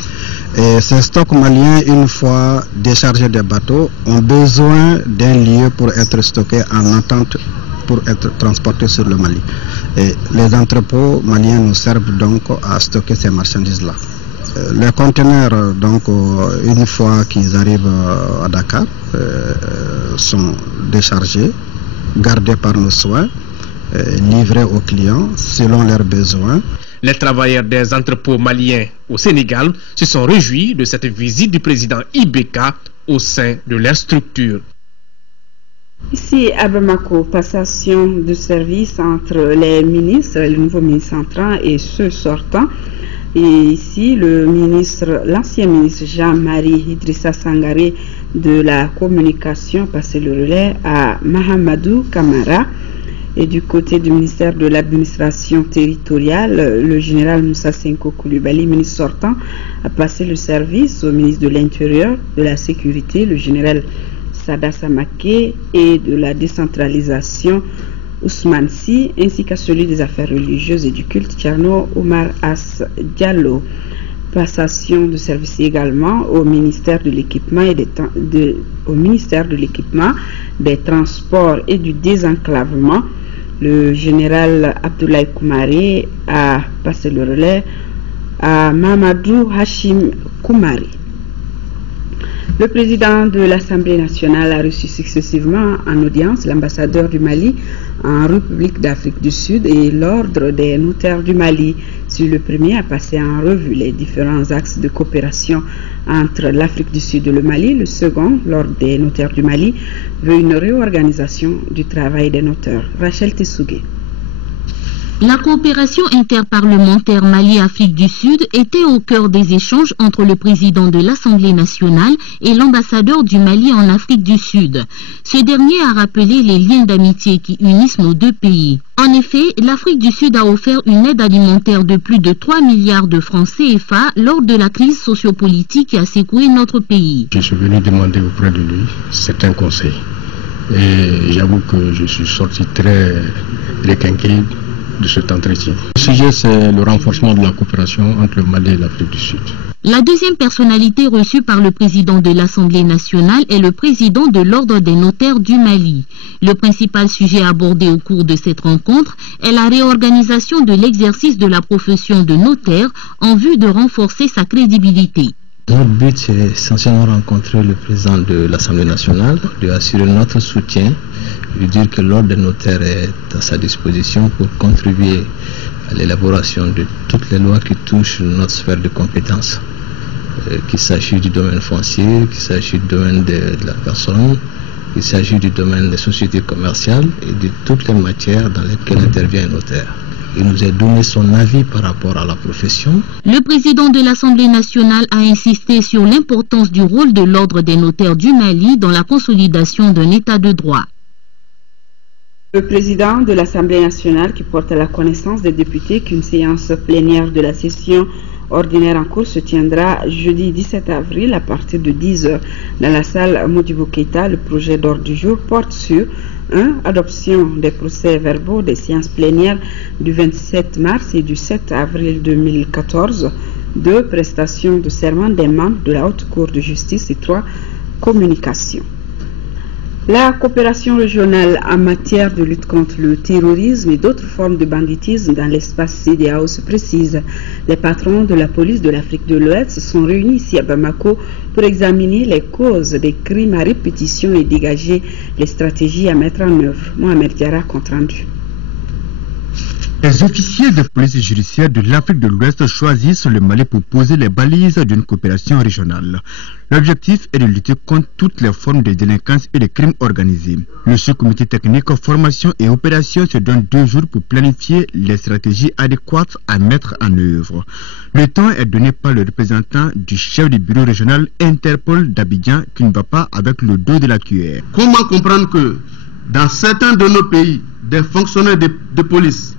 Et ces stocks maliens, une fois déchargés des bateaux, ont besoin d'un lieu pour être stockés en attente pour être transportés sur le Mali. Et les entrepôts maliens nous servent donc à stocker ces marchandises-là. Les conteneurs, donc, une fois qu'ils arrivent à Dakar, sont déchargés, gardés par nos soins, livrés aux clients selon leurs besoins. Les travailleurs des entrepôts maliens au Sénégal se sont réjouis de cette visite du président Ibeka au sein de leur structure. Ici à Bamako, passation de service entre les ministres, le nouveau ministre entrant et ceux sortants. Et ici, l'ancien ministre Jean-Marie Idrissa Sangaré de la communication passé le relais à Mahamadou Kamara. Et du côté du ministère de l'administration territoriale, le général Moussa Senko Koulibaly, ministre sortant, a passé le service au ministre de l'Intérieur, de la Sécurité, le général Sada Samake, et de la décentralisation Ousmane Sy, ainsi qu'à celui des affaires religieuses et du culte Tcherno Omar As Diallo. Passation de service également au ministère de l'équipement et des transports et du désenclavement. Le général Abdoulaye Koumari a passé le relais à Mamadou Hachim Koumari. Le président de l'Assemblée nationale a reçu successivement en audience l'ambassadeur du Mali en République d'Afrique du Sud et l'ordre des notaires du Mali. Sur le premier a passé en revue les différents axes de coopération entre l'Afrique du Sud et le Mali. Le second, l'ordre des notaires du Mali, veut une réorganisation du travail des notaires. Rachel Tessougué. La coopération interparlementaire Mali-Afrique du Sud était au cœur des échanges entre le président de l'Assemblée nationale et l'ambassadeur du Mali en Afrique du Sud. Ce dernier a rappelé les liens d'amitié qui unissent nos deux pays. En effet, l'Afrique du Sud a offert une aide alimentaire de plus de 3 milliards de francs CFA lors de la crise sociopolitique qui a secoué notre pays. Je suis venu demander auprès de lui certains conseils. Et j'avoue que je suis sorti très requinqué de cet entretien. Le sujet, c'est le renforcement de la coopération entre le Mali et l'Afrique du Sud. La deuxième personnalité reçue par le président de l'Assemblée nationale est le président de l'Ordre des notaires du Mali. Le principal sujet abordé au cours de cette rencontre est la réorganisation de l'exercice de la profession de notaire en vue de renforcer sa crédibilité. Notre but, c'est essentiellement rencontrer le président de l'Assemblée nationale, lui assurer notre soutien, lui dire que l'ordre des notaires est à sa disposition pour contribuer à l'élaboration de toutes les lois qui touchent notre sphère de compétences, qu'il s'agisse du domaine foncier, qu'il s'agisse du domaine de la personne, qu'il s'agisse du domaine des sociétés commerciales et de toutes les matières dans lesquelles intervient un notaire. Il nous a donné son avis par rapport à la profession. Le président de l'Assemblée nationale a insisté sur l'importance du rôle de l'Ordre des notaires du Mali dans la consolidation d'un état de droit. Le président de l'Assemblée nationale qui porte à la connaissance des députés qu'une séance plénière de la session ordinaire en cours se tiendra jeudi 17 avril à partir de 10h dans la salle Modibo Keïta. Le projet d'ordre du jour porte sur 1. Adoption des procès-verbaux des séances plénières du 27 mars et du 7 avril 2014. 2. Prestation de serment des membres de la Haute Cour de justice. Et 3. Communication. La coopération régionale en matière de lutte contre le terrorisme et d'autres formes de banditisme dans l'espace CEDEAO se précise. Les patrons de la police de l'Afrique de l'Ouest se sont réunis ici à Bamako pour examiner les causes des crimes à répétition et dégager les stratégies à mettre en œuvre. Mohamed Diarra, compte rendu. Les officiers de police judiciaire de l'Afrique de l'Ouest choisissent le Mali pour poser les balises d'une coopération régionale. L'objectif est de lutter contre toutes les formes de délinquance et de crimes organisés. Le sous-comité technique formation et opération se donne 2 jours pour planifier les stratégies adéquates à mettre en œuvre. Le temps est donné par le représentant du chef du bureau régional Interpol d'Abidjan qui ne va pas avec le dos de la cuillère. Comment comprendre que dans certains de nos pays, des fonctionnaires de police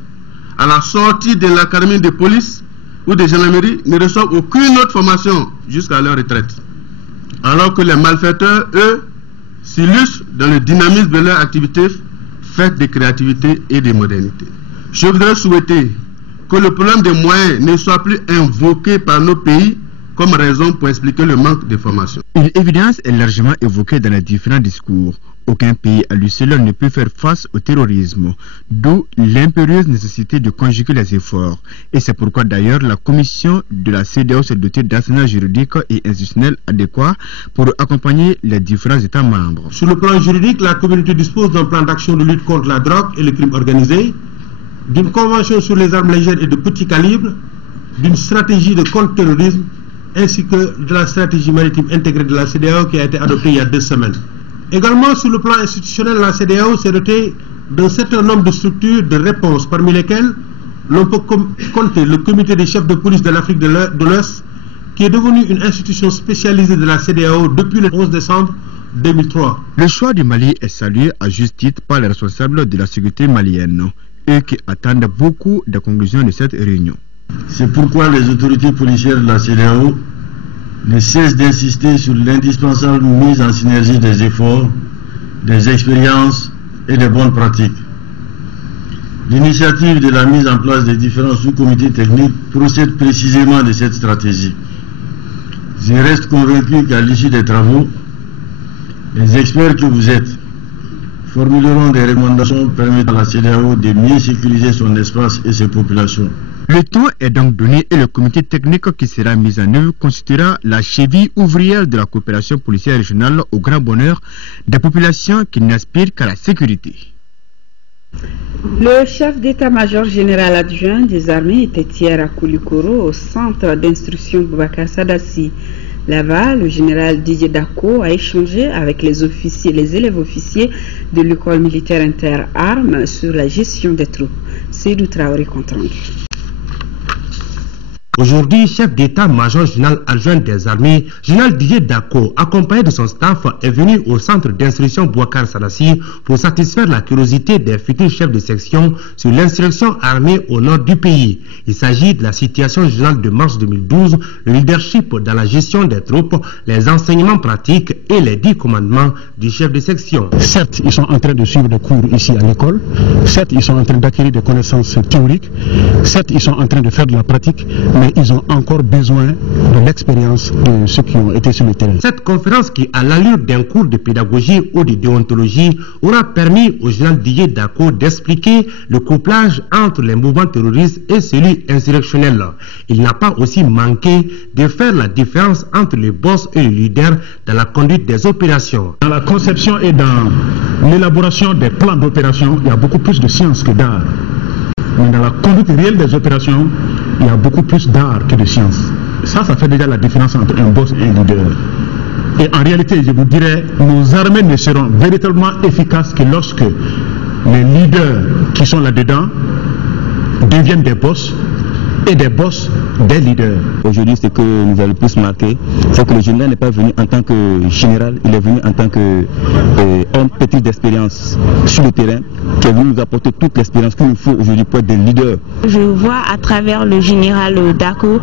à la sortie de l'académie de police ou de gendarmerie ne reçoivent aucune autre formation jusqu'à leur retraite. Alors que les malfaiteurs, eux, s'illustrent dans le dynamisme de leur activité faite de créativité et de modernité. Je voudrais souhaiter que le problème des moyens ne soit plus invoqué par nos pays comme raison pour expliquer le manque de formation. Une évidence est largement évoquée dans les différents discours. Aucun pays à lui seul ne peut faire face au terrorisme, d'où l'impérieuse nécessité de conjuguer les efforts. Et c'est pourquoi d'ailleurs la commission de la CEDEAO s'est dotée d'arsenal juridique et institutionnel adéquat pour accompagner les différents États membres. Sur le plan juridique, la communauté dispose d'un plan d'action de lutte contre la drogue et le crime organisé, d'une convention sur les armes légères et de petit calibre, d'une stratégie de contre-terrorisme, ainsi que de la stratégie maritime intégrée de la CEDEAO qui a été adoptée il y a 2 semaines. Également, sur le plan institutionnel, la CEDEAO s'est dotée d'un certain nombre de structures de réponse, parmi lesquelles l'on peut compter le comité des chefs de police de l'Afrique de l'Ouest, qui est devenu une institution spécialisée de la CEDEAO depuis le 11 décembre 2003. Le choix du Mali est salué à juste titre par les responsables de la sécurité malienne, eux qui attendent beaucoup des conclusions de cette réunion. C'est pourquoi les autorités policières de la CEDEAO ne cessent d'insister sur l'indispensable mise en synergie des efforts, des expériences et des bonnes pratiques. L'initiative de la mise en place des différents sous-comités techniques procède précisément de cette stratégie. Je reste convaincu qu'à l'issue des travaux, les experts que vous êtes formuleront des recommandations permettant à la CEDEAO de mieux sécuriser son espace et ses populations. Le temps est donc donné et le comité technique qui sera mis en œuvre constituera la cheville ouvrière de la coopération policière régionale au grand bonheur des populations qui n'aspirent qu'à la sécurité. Le chef d'état-major général adjoint des armées était hier à Koulikoro au centre d'instruction Boubacar Sadassi. Là-bas, le général Didier Dako a échangé avec les élèves officiers de l'école militaire inter-armes sur la gestion des troupes. Seydou Traoré compte rendu. Aujourd'hui, chef d'état-major général adjoint des armées, général Didier Dako, accompagné de son staff, est venu au centre d'instruction Boubacar Sadassi pour satisfaire la curiosité des futurs chefs de section sur l'instruction armée au nord du pays. Il s'agit de la situation générale de mars 2012, le leadership dans la gestion des troupes, les enseignements pratiques et les 10 commandements du chef de section. Certes, ils sont en train de suivre des cours ici à l'école, certes, ils sont en train d'acquérir des connaissances théoriques, certes, ils sont en train de faire de la pratique, mais ils ont encore besoin de l'expérience de ceux qui ont été sur le terrain. Cette conférence qui a l'allure d'un cours de pédagogie ou de déontologie aura permis au général Didier Dako d'expliquer le couplage entre les mouvements terroristes et celui insurrectionnel. Il n'a pas aussi manqué de faire la différence entre les boss et les leaders dans la conduite des opérations. Dans la conception et dans l'élaboration des plans d'opération, il y a beaucoup plus de science que d'art. Mais dans la conduite réelle des opérations, il y a beaucoup plus d'art que de science. Ça fait déjà la différence entre un boss et un leader. Et en réalité, je vous dirais, nos armées ne seront véritablement efficaces que lorsque les leaders qui sont là-dedans deviennent des boss et des boss des leaders. Aujourd'hui, ce que nous avons le plus marqué, c'est que le général n'est pas venu en tant que général, il est venu en tant qu'homme petit d'expérience sur le terrain, qui est venu nous apporter toute l'expérience qu'il nous faut aujourd'hui pour être des leaders. Je vois à travers le général Dako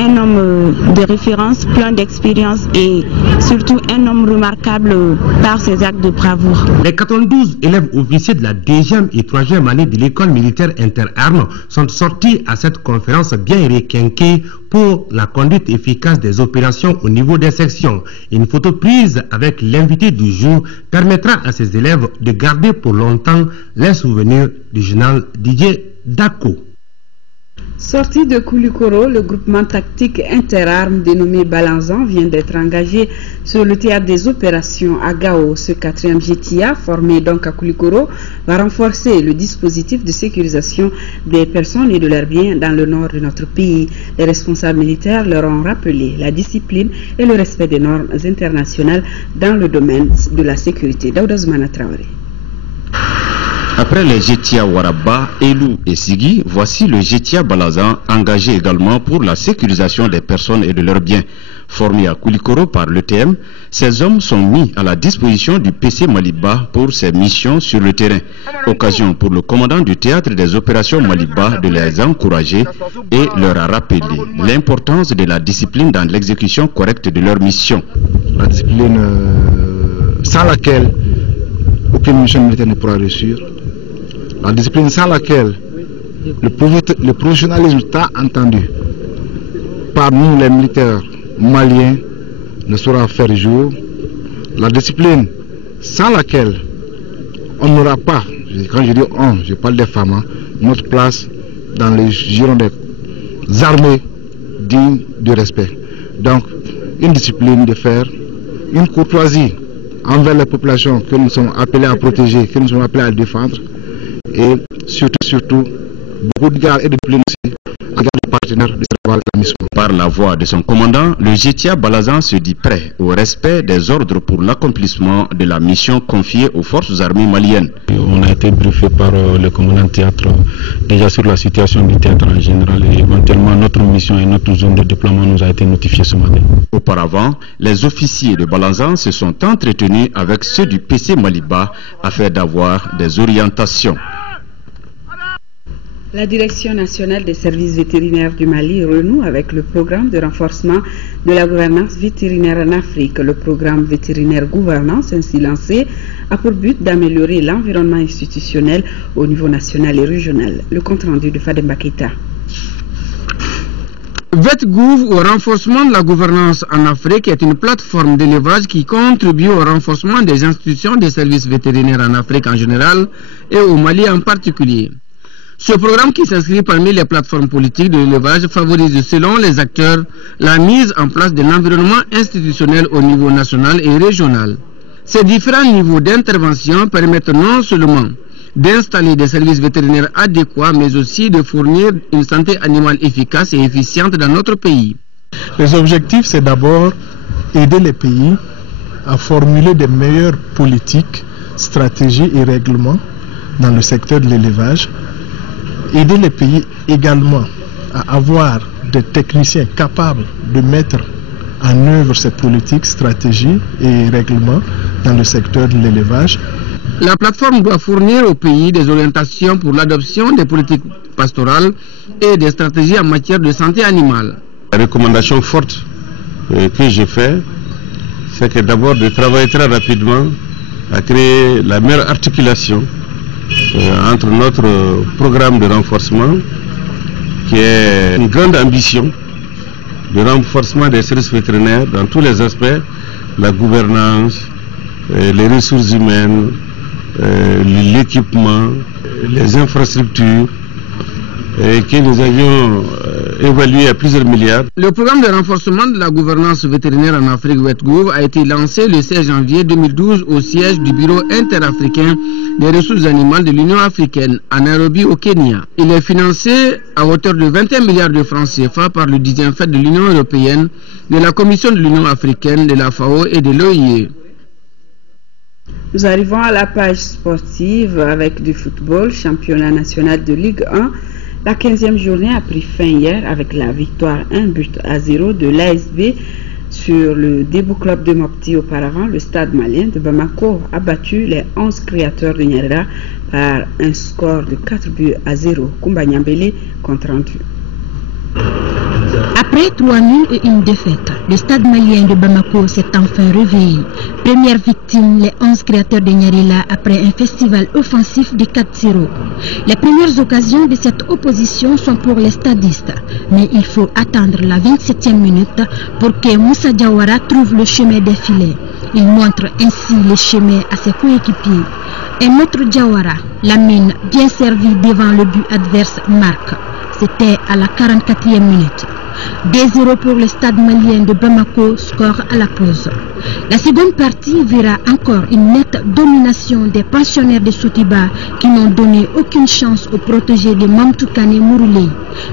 un homme de référence, plein d'expérience et surtout un homme remarquable par ses actes de bravoure. Les 92 élèves officiers de la 2e et 3e année de l'école militaire inter-armes sont sortis à cette conférence bien requinquée pour la conduite efficace des opérations au niveau des sections. Une photo prise avec l'invité du jour permettra à ces élèves de garder pour longtemps les souvenirs du général Didier Dako. Sorti de Koulikoro, le groupement tactique interarmes dénommé Balanzan vient d'être engagé sur le théâtre des opérations à Gao. Ce 4e GTIA, formé donc à Koulikoro, va renforcer le dispositif de sécurisation des personnes et de leurs biens dans le nord de notre pays. Les responsables militaires leur ont rappelé la discipline et le respect des normes internationales dans le domaine de la sécurité. Daouda Zoumana Traoré. Après les Jetia Waraba, Elou et Sigui, voici le Jetia Balazan, engagé également pour la sécurisation des personnes et de leurs biens. Formés à Koulikoro par l'ETM, ces hommes sont mis à la disposition du PC Maliba pour ses missions sur le terrain. Occasion pour le commandant du théâtre des opérations Maliba de les encourager et leur a rappelé l'importance de la discipline dans l'exécution correcte de leur mission. La discipline sans laquelle aucune mission militaire ne pourra réussir. La discipline sans laquelle le professionnalisme tant entendu par nous les militaires maliens ne saura faire jour. La discipline sans laquelle on n'aura pas, quand je dis on, je parle des femmes, notre place dans les girons des armées dignes de respect. Donc une discipline de fer, une courtoisie envers les populations que nous sommes appelés à protéger, que nous sommes appelés à défendre, et surtout beaucoup de garde et de discipline aussi à nos partenaires de la mission. Par la voix de son commandant, le Jetia Balazan se dit prêt au respect des ordres pour l'accomplissement de la mission confiée aux forces armées maliennes. On a été briefé par le commandant théâtre déjà sur la situation du théâtre en général et éventuellement notre mission et notre zone de déploiement nous a été notifiée ce matin. Auparavant, les officiers de Balazan se sont entretenus avec ceux du PC Maliba afin d'avoir des orientations. La Direction nationale des services vétérinaires du Mali renoue avec le programme de renforcement de la gouvernance vétérinaire en Afrique. Le programme vétérinaire gouvernance ainsi lancé a pour but d'améliorer l'environnement institutionnel au niveau national et régional. Le compte rendu de Fadem Bakita. VetGouv au renforcement de la gouvernance en Afrique est une plateforme d'élevage qui contribue au renforcement des institutions des services vétérinaires en Afrique en général et au Mali en particulier. Ce programme qui s'inscrit parmi les plateformes politiques de l'élevage favorise selon les acteurs la mise en place de l'environnement institutionnel au niveau national et régional. Ces différents niveaux d'intervention permettent non seulement d'installer des services vétérinaires adéquats, mais aussi de fournir une santé animale efficace et efficiente dans notre pays. Les objectifs, c'est d'abord aider les pays à formuler des meilleures politiques, stratégies et règlements dans le secteur de l'élevage. Aider les pays également à avoir des techniciens capables de mettre en œuvre ces politiques, stratégies et règlements dans le secteur de l'élevage. La plateforme doit fournir aux pays des orientations pour l'adoption des politiques pastorales et des stratégies en matière de santé animale. La recommandation forte que j'ai faite, c'est que d'abord de travailler très rapidement à créer la meilleure articulation entre notre programme de renforcement, qui est une grande ambition de renforcement des services vétérinaires dans tous les aspects, la gouvernance, les ressources humaines, l'équipement, les infrastructures, et que nous avions évalué à plusieurs milliards. Le programme de renforcement de la gouvernance vétérinaire en Afrique, VetGouv, a été lancé le 16 janvier 2012 au siège du Bureau interafricain des ressources animales de l'Union africaine à Nairobi au Kenya. Il est financé à hauteur de 21 milliards de francs CFA par le 10e FED de l'Union européenne, de la Commission de l'Union africaine, de la FAO et de l'OIE. Nous arrivons à la page sportive avec du football, championnat national de Ligue 1. La 15e journée a pris fin hier avec la victoire 1-0 de l'ASB sur le Debout Club de Mopti. Auparavant, le stade malien de Bamako a battu les 11 créateurs de Nyarira par un score de 4-0. Koumba Nyambele, compte rendu. Après 3 nuls et une défaite, le stade malien de Bamako s'est enfin réveillé. Première victime, les 11 créateurs de Nyarila après un festival offensif de 4-0. Les premières occasions de cette opposition sont pour les stadistes, mais il faut attendre la 27e minute pour que Moussa Diawara trouve le chemin des filets. Il montre ainsi le chemin à ses coéquipiers. Un autre Diawara, Lamine, bien servi devant le but adverse, marque. C'était à la 44e minute. 2-0 pour le stade malien de Bamako, score à la pause. La seconde partie verra encore une nette domination des pensionnaires de Sotiba qui n'ont donné aucune chance aux protégés de Mamtoukane Mouroulé.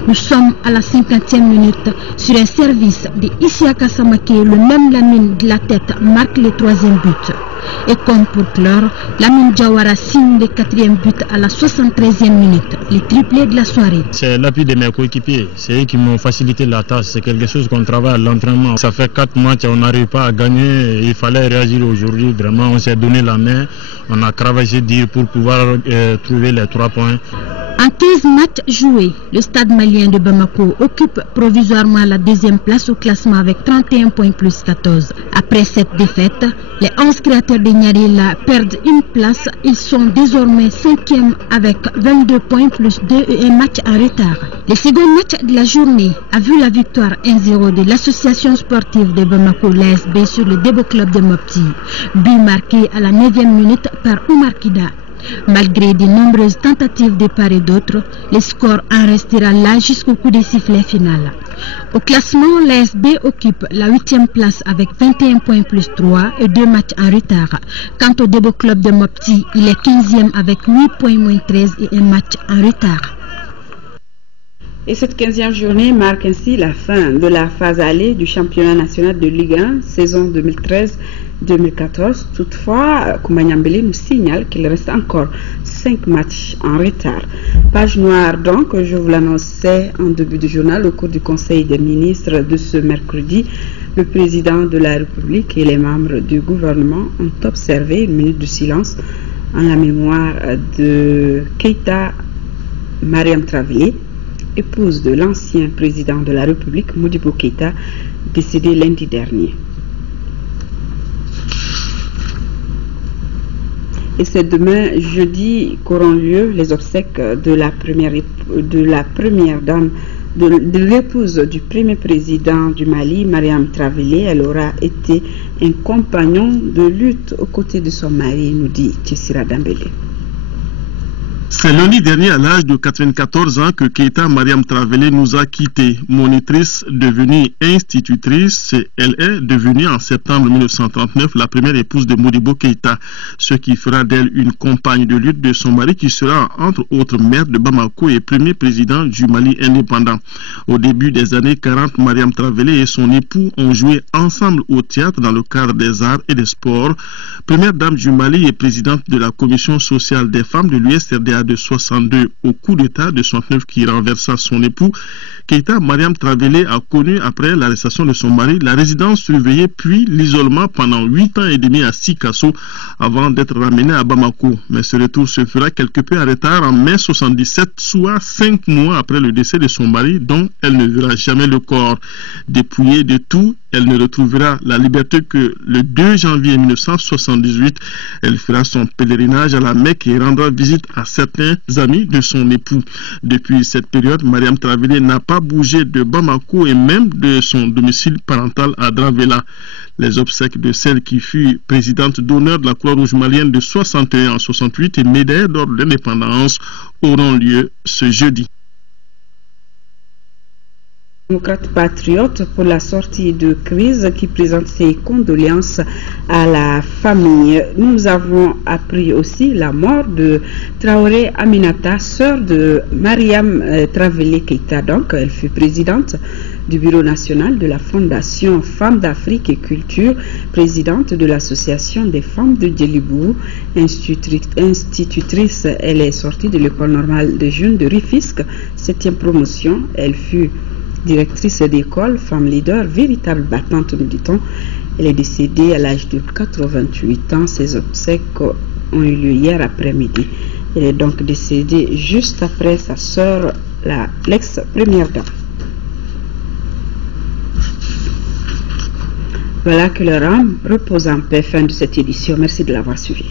Nous sommes à la 50e minute sur un service de Isiaka Samake, le même Lamine de la tête marque le 3e but. Et comme pour clore, Lamine Diawara signe le 4e but à la 73e minute, le triplé de la soirée. C'est l'appui de mes coéquipiers, c'est eux qui m'ont facilité la tâche, c'est quelque chose qu'on travaille à l'entraînement. Ça fait 4 matchs, on n'arrive pas à gagner, il fallait réagir aujourd'hui, vraiment on s'est donné la main, on a travaillé dur pour pouvoir trouver les 3 points. En 15 matchs joués, le stade malien de Bamako occupe provisoirement la 2e place au classement avec 31 points plus 14. Après cette défaite, les 11 créateurs de Nyarila perdent une place. Ils sont désormais 5e avec 22 points plus 2 et un match en retard. Le second match de la journée a vu la victoire 1-0 de l'association sportive de Bamako, l'ASB, sur le Debo Club de Mopti. But marqué à la 9e minute par Oumar Kida. Malgré de nombreuses tentatives de part et d'autre, le score en restera là jusqu'au coup de sifflet final. Au classement, l'ASB occupe la 8e place avec 21 points plus 3 et 2 matchs en retard. Quant au Debo Club de Mopti, il est 15e avec 8 points moins 13 et un match en retard. Et cette 15e journée marque ainsi la fin de la phase allée du championnat national de Ligue 1, saison 2013-2014. Toutefois, Koumanyambele nous signale qu'il reste encore 5 matchs en retard. Page noire donc, je vous l'annonçais en début du journal, au cours du Conseil des ministres de ce mercredi, le président de la République et les membres du gouvernement ont observé une minute de silence en la mémoire de Keïta Mariam Traoré, épouse de l'ancien président de la République, Modibo Keïta, décédé lundi dernier. Et c'est demain, jeudi, qu'auront lieu les obsèques de l'épouse du premier président du Mali, Mariam Traoré. Elle aura été un compagnon de lutte aux côtés de son mari, nous dit Tessira Dambélé. C'est lundi dernier, à l'âge de 94 ans, que Keïta Mariam Traoré nous a quittés. Monitrice devenue institutrice, elle est devenue en septembre 1939 la première épouse de Modibo Keïta, ce qui fera d'elle une compagne de lutte de son mari qui sera entre autres maire de Bamako et premier président du Mali indépendant. Au début des années 40, Mariam Traoré et son époux ont joué ensemble au théâtre dans le cadre des arts et des sports. Première dame du Mali et présidente de la commission sociale des femmes de l'USRDA de 62 au coup d'État de 69 qui renversa son époux, Keïta Mariam Traoré a connu après l'arrestation de son mari la résidence surveillée puis l'isolement pendant 8 ans et demi à Sikasso avant d'être ramenée à Bamako. Mais ce retour se fera quelque peu en retard en mai 77, soit 5 mois après le décès de son mari dont elle ne verra jamais le corps. Dépouillée de tout, elle ne retrouvera la liberté que le 2 janvier 1978. Elle fera son pèlerinage à la Mecque et rendra visite à certains amis de son époux. Depuis cette période, Mariam Traoré n'a pas bougé de Bamako et même de son domicile parental à Dravela. Les obsèques de celle qui fut présidente d'honneur de la Croix-Rouge malienne de 61 en 68 et médaille d'or de l'indépendance auront lieu ce jeudi. Démocrate patriote pour la sortie de crise qui présente ses condoléances à la famille. Nous avons appris aussi la mort de Traoré Aminata, sœur de Mariam Traoré Keïta. Donc, elle fut présidente du bureau national de la Fondation Femmes d'Afrique et Culture, présidente de l'association des femmes de Djelibou, institutrice. Elle est sortie de l'école normale des jeunes de Rufisque, 7e promotion. Elle fut directrice d'école, femme leader, véritable battante, nous dit-on. Elle est décédée à l'âge de 88 ans. Ses obsèques ont eu lieu hier après-midi. Elle est donc décédée juste après sa sœur, l'ex-première dame. Voilà, que leur âme repose en paix. Fin de cette édition. Merci de l'avoir suivi.